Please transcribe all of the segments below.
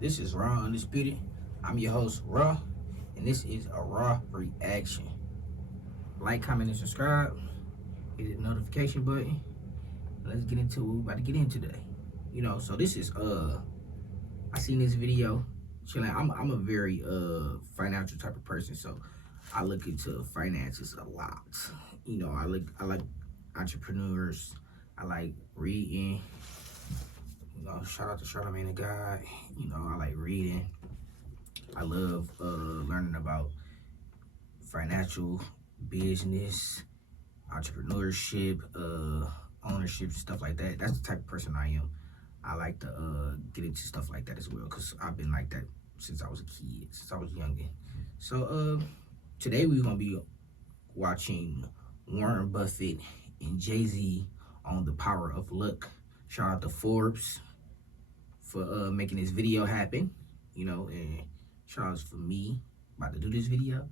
This is Raw-N-Undisputed. I'm your host, Raw, and this is a Raw reaction. Like, comment, and subscribe. Hit the notification button. Let's get into what we're about to get into today. So this is I seen this video. Chilling. I'm a very financial type of person, so I look into finances a lot. I like entrepreneurs. I like reading. Shout out to Charlamagne the God. I like reading. I love learning about financial business, entrepreneurship, ownership, stuff like that. That's the type of person I am. I like to get into stuff like that as well, because I've been like that since I was a kid, since I was youngin'. So today we're gonna be watching Warren Buffett and Jay-Z on the power of luck. Shout out to Forbes for making this video happen, and shout out for me about to do this video.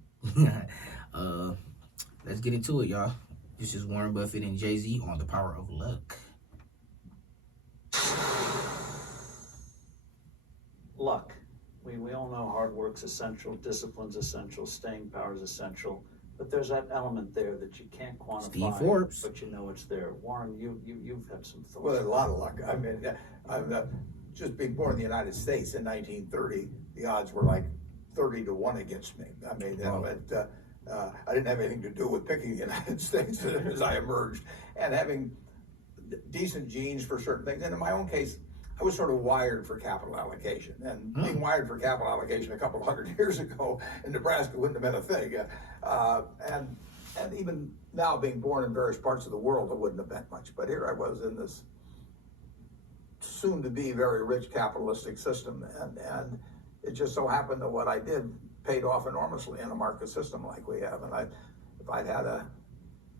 Let's get into it, y'all. This is Warren Buffett and Jay-Z on the power of luck. Luck. We all know hard work's essential, discipline's essential, staying power is essential, but there's that element there that you can't quantify. Steve Forbes. But you know it's there. Warren, you've had some thoughts. Well, there's a lot of luck. I mean, I'm just being born in the United States in 1930. The odds were like 30 to 1 against me. I mean, I didn't have anything to do with picking the United States as I emerged, and having decent genes for certain things. And in my own case, I was sort of wired for capital allocation, and being wired for capital allocation a couple hundred years ago in Nebraska wouldn't have been a thing. And even now, being born in various parts of the world, it wouldn't have meant much. But here I was in this soon-to-be very rich capitalistic system, and it just so happened that what I did paid off enormously in a market system like we have. And if I'd had a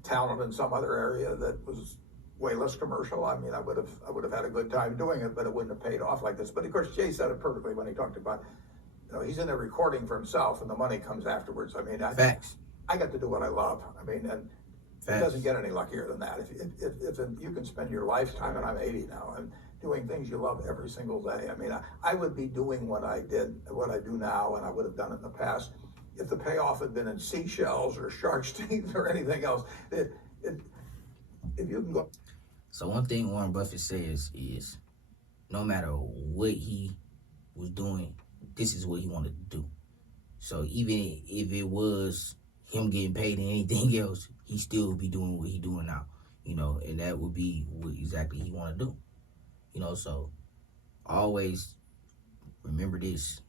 talent in some other area that was way less commercial, I mean, I would have had a good time doing it, but it wouldn't have paid off like this. But of course, Jay said it perfectly when he talked about, he's in there recording for himself, and the money comes afterwards. I mean, Facts. I got to do what I love. I mean, and Facts. It doesn't get any luckier than that. If you can spend your lifetime, and I'm 80 now, and doing things you love every single day. I mean, I would be doing what I do now, and I would have done it in the past, if the payoff had been in seashells or shark's teeth or anything else. If you can go. So one thing Warren Buffett says is, no matter what he was doing, this is what he wanted to do. So even if it was him getting paid and anything else, he still would be doing what he's doing now, and that would be what exactly he want to do. So always remember this.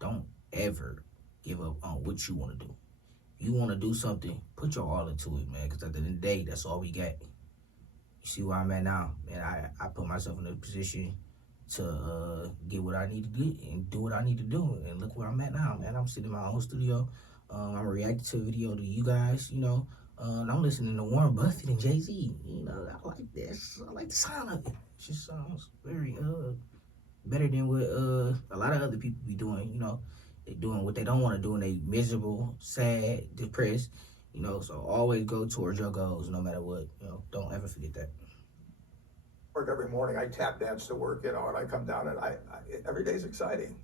Don't ever give up on what you want to do. If you want to do something, put your all into it, man, because at the end of the day, that's all we got. You see where I'm at now, man. I put myself in a position to get what I need to get and do what I need to do, and look where I'm at now, man. I'm sitting in my own studio. I'm reacting to a video to you guys, and I'm listening to Warren Buffett and Jay-Z. I like this. I like the sound of it. It just sounds very better than what a lot of other people be doing. They doing what they don't want to do, and they miserable, sad, depressed. So always go towards your goals, no matter what. Don't ever forget that. Work every morning. I tap dance to work, and I come down, and every day's exciting.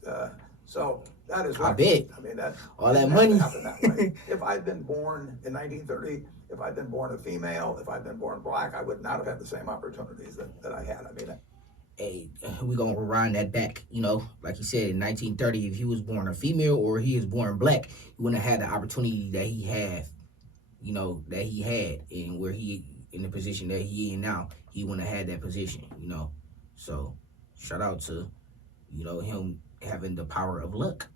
So that is. I bet. I mean, that all that money. Happen that way. If I'd been born in 1930, if I'd been born a female, if I'd been born black, I would not have had the same opportunities that I had. I mean. Hey, we're going to rewind that back. Like you said, in 1930, if he was born a female or he was born black, he wouldn't have had the opportunity that he had, and where he, in the position that he in now, he wouldn't have had that position, So, shout out to, him having the power of luck,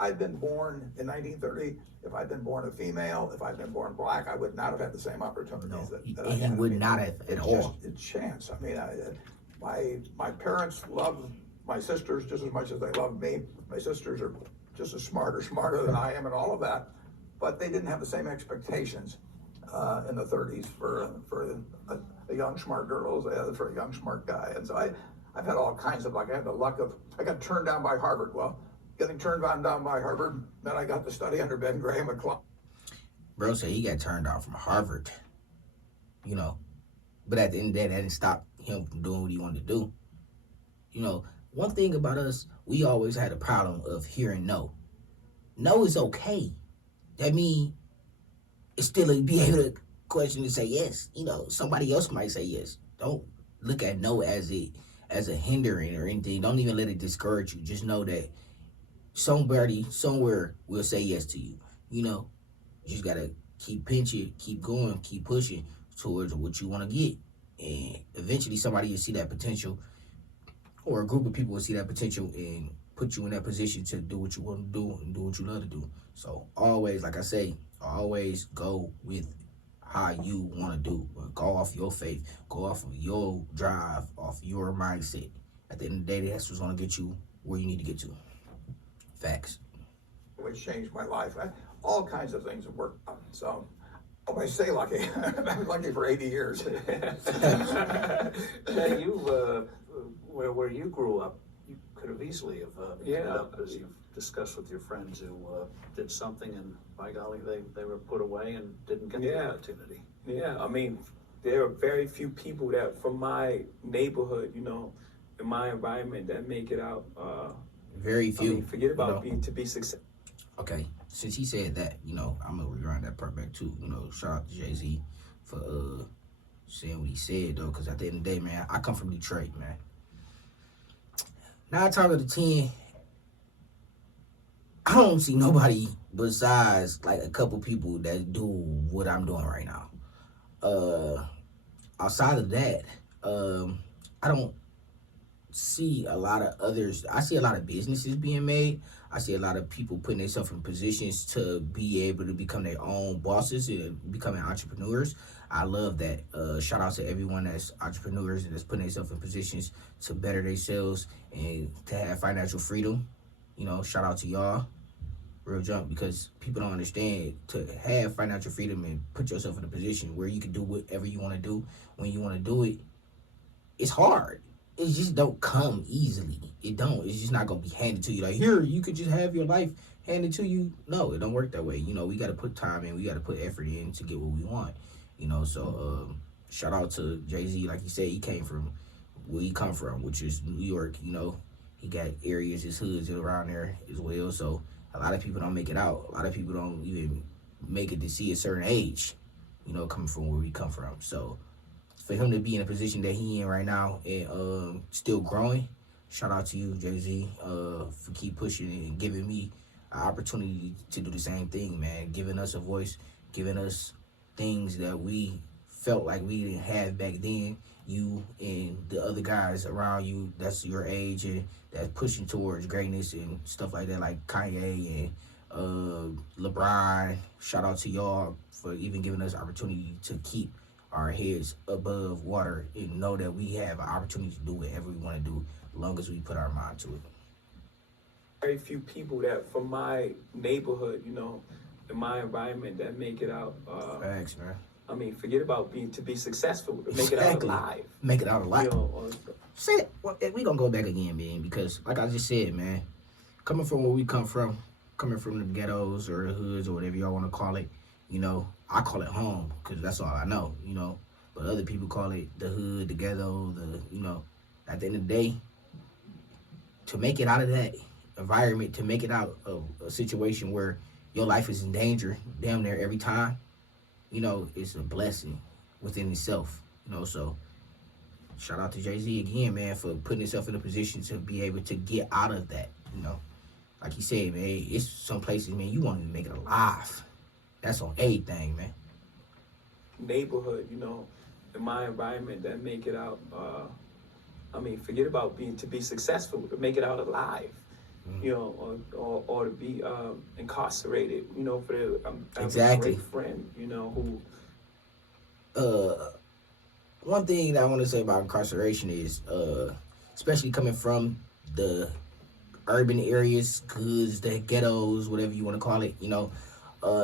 I'd been born in 1930. If I'd been born a female, if I'd been born black, I would not have had the same opportunities that I had. He would not have at all. It's chance. I mean, my parents loved my sisters just as much as they loved me. My sisters are just as smarter than I am, and all of that. But they didn't have the same expectations in the 30s for a young smart girl as they had for a young smart guy. And so I've had all kinds of luck. I had the luck of, I got turned down by Harvard. Well, getting turned down by Harvard, then I got to study under Ben Graham at Columbia. Bro said he got turned down from Harvard, But at the end of the day, that didn't stop him from doing what he wanted to do. one thing about us, we always had a problem of hearing no. No is okay. That means it's still be able to question and say yes. Somebody else might say yes. Don't look at no as a hindering or anything. Don't even let it discourage you. Just know that somebody somewhere will say yes to you. You just gotta keep pinching, keep going, keep pushing towards what you want to get, and eventually somebody will see that potential, or a group of people will see that potential and put you in that position to do what you want to do and do what you love to do. So always, like I say, always go with how you want to do. Go off your faith. Go off of your drive, off your mindset. At the end of the day, that's what's going to get you where you need to get to. Facts. Which changed my life. All kinds of things have worked out. So I stay lucky. I've been lucky for 80 years. Now where you grew up, you could have easily have ended up, as you've discussed with your friends who did something, and by golly, they were put away and didn't get the opportunity. Yeah, I mean, there are very few people that from my neighborhood, in my environment, that make it out. Very few. I mean, forget about to be successful. Okay, since he said that, I'm gonna rewind that part back too. Shout out to Jay-Z for saying what he said though, because at the end of the day, man, I come from Detroit, man. 9 times out of 10, I don't see nobody besides like a couple people that do what I'm doing right now. Outside of that, I don't see a lot of others. I see a lot of businesses being made. I see a lot of people putting themselves in positions to be able to become their own bosses and becoming entrepreneurs. I love that. Shout out to everyone that's entrepreneurs and that's putting themselves in positions to better themselves and to have financial freedom. Shout out to y'all. Real jump, because people don't understand, to have financial freedom and put yourself in a position where you can do whatever you want to do when you want to do it. It's hard. It just don't come easily. It don't. It's just not gonna be handed to you. Like, here, you could just have your life handed to you. No, it don't work that way. We got to put time in. We got to put effort in to get what we want. So shout out to Jay-Z. Like you said, he came from where he come from, which is New York. He got areas, his hoods around there as well. So a lot of people don't make it out. A lot of people don't even make it to see a certain age, coming from where we come from. So for him to be in a position that he in right now and still growing, shout out to you, Jay-Z, for keep pushing and giving me an opportunity to do the same thing, man. Giving us a voice, giving us things that we felt like we didn't have back then. You and the other guys around you that's your age and that's pushing towards greatness and stuff like that, like Kanye and LeBron. Shout out to y'all for even giving us opportunity to keep our heads above water and know that we have an opportunity to do whatever we want to do as long as we put our mind to it. Very few people that from my neighborhood, in my environment, that make it out. Thanks, man. I mean, forget about to be successful, to make it out alive. Make it out alive. Say it. Well, we gonna go back again, man, because like I just said, man, coming from where we come from, coming from the ghettos or the hoods or whatever y'all want to call it, I call it home because that's all I know, but other people call it the hood, the ghetto, at the end of the day, to make it out of that environment, to make it out of a situation where your life is in danger damn near every time, it's a blessing within itself, so shout out to Jay-Z again, man, for putting himself in a position to be able to get out of that, like he said, man, it's some places, man, you won't even make it alive. That's on everything, man. Neighborhood, in my environment, that make it out. I mean, forget about to be successful, to make it out alive, or to be incarcerated, for the exactly. A great friend, who. One thing that I want to say about incarceration is, especially coming from the urban areas, hoods, the ghettos, whatever you want to call it, 9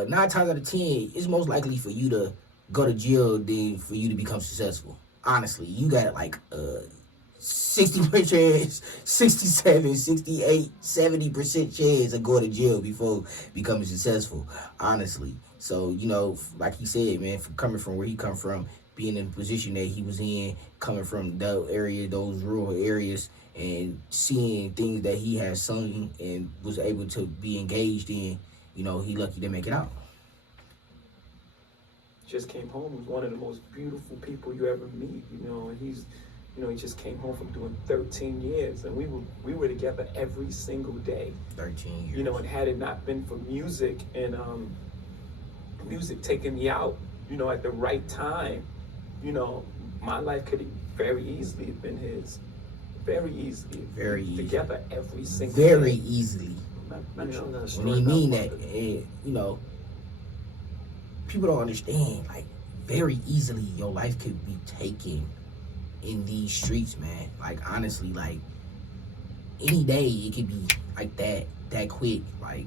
times out of 10, it's most likely for you to go to jail than for you to become successful. Honestly, you got like 60% chance, 67, 68, 70% chance of going to jail before becoming successful, honestly. So, like he said, man, coming from where he come from, being in the position that he was in, coming from that area, those rural areas, and seeing things that he has sung and was able to be engaged in, you know, he lucky to make it out. Just came home. He was one of the most beautiful people you ever meet, you know, and he's, you know, he just came home from doing 13 years, and we were together every single day. 13 years. You know, and had it not been for music and music taking me out, you know, at the right time, you know, my life could have very easily have been his. Very easily. Very easily. Together every single Very day. easily. Mention the When story you about mean Mother. that, and, you know, people don't understand, like, very easily your life could be taken in these streets, man. Like, honestly, like, any day it could be like that quick. Like,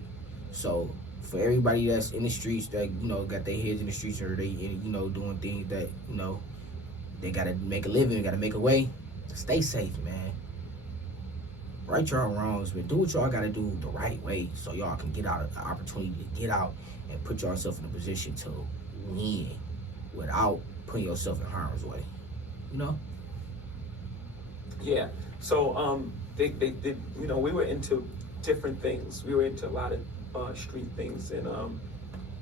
so for everybody that's in the streets that, you know, got their heads in the streets, or they, you know, doing things that, you know, they gotta make a living, gotta make a way, stay safe, man. Right y'all wrongs, but do what y'all gotta do the right way so y'all can get out the opportunity to get out and put yourself in a position to win without putting yourself in harm's way. You know? Yeah. So they did, you know, we were into different things. We were into a lot of street things, and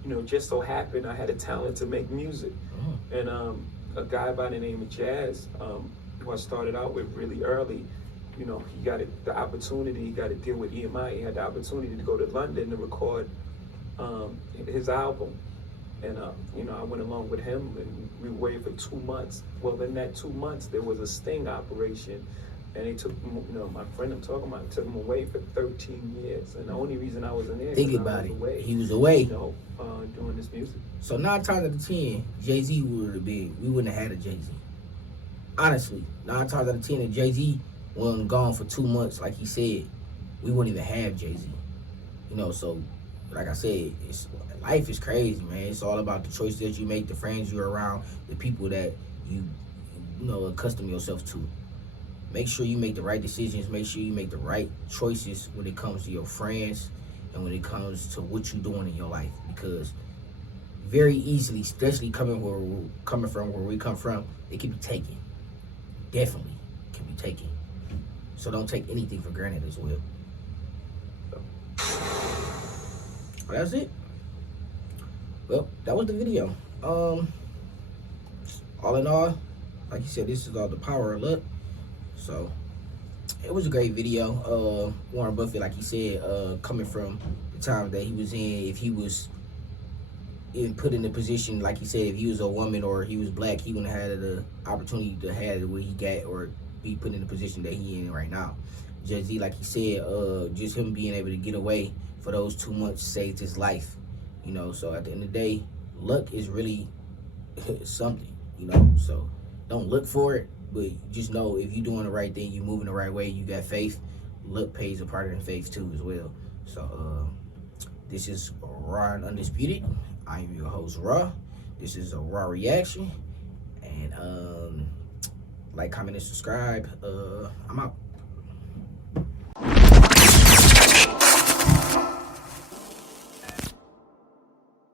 you know, just so happened I had a talent to make music. And a guy by the name of Jazz, who I started out with really early, you know, he got the opportunity, he got to deal with EMI. He had the opportunity to go to London to record his album. And, you know, I went along with him, and we waited for 2 months. Well, in that 2 months, there was a sting operation, and they took, you know, my friend I'm talking about, took him away for 13 years. And the only reason I was in there, Think because about I was it. away, He was away. you know, doing this music. So 9 times out of 10, Jay-Z would have been, we wouldn't have had a Jay-Z. Honestly, 9 times out of 10, if Jay-Z wasn't gone for 2 months, like he said, we wouldn't even have Jay-Z. You know, so like I said, life is crazy, man. It's all about the choices that you make, the friends you're around, the people that you know, accustom yourself to. Make sure you make the right decisions. Make sure you make the right choices when it comes to your friends and when it comes to what you're doing in your life. Because very easily, especially coming from where we come from, it can be taken. Definitely can be taken. So don't take anything for granted as well. Well, that's it. Well, that was the video. All in all, like you said, this is all the power of luck. So it was a great video. Warren Buffett, like he said, coming from the time that he was in, if he was put in the position, like he said, if he was a woman or he was black, he wouldn't have had the opportunity to have what he got or be put in the position that he in right now. Jay-Z, like he said, just him being able to get away for those 2 months saved his life. You know, so at the end of the day, luck is really something, you know. So don't look for it, but just know if you're doing the right thing, you're moving the right way, you got faith, luck plays a part of the faith too as well. So this is Raw-N-Undisputed. I am your host, Raw. This is a Raw reaction. And like, comment, and subscribe. I'm out.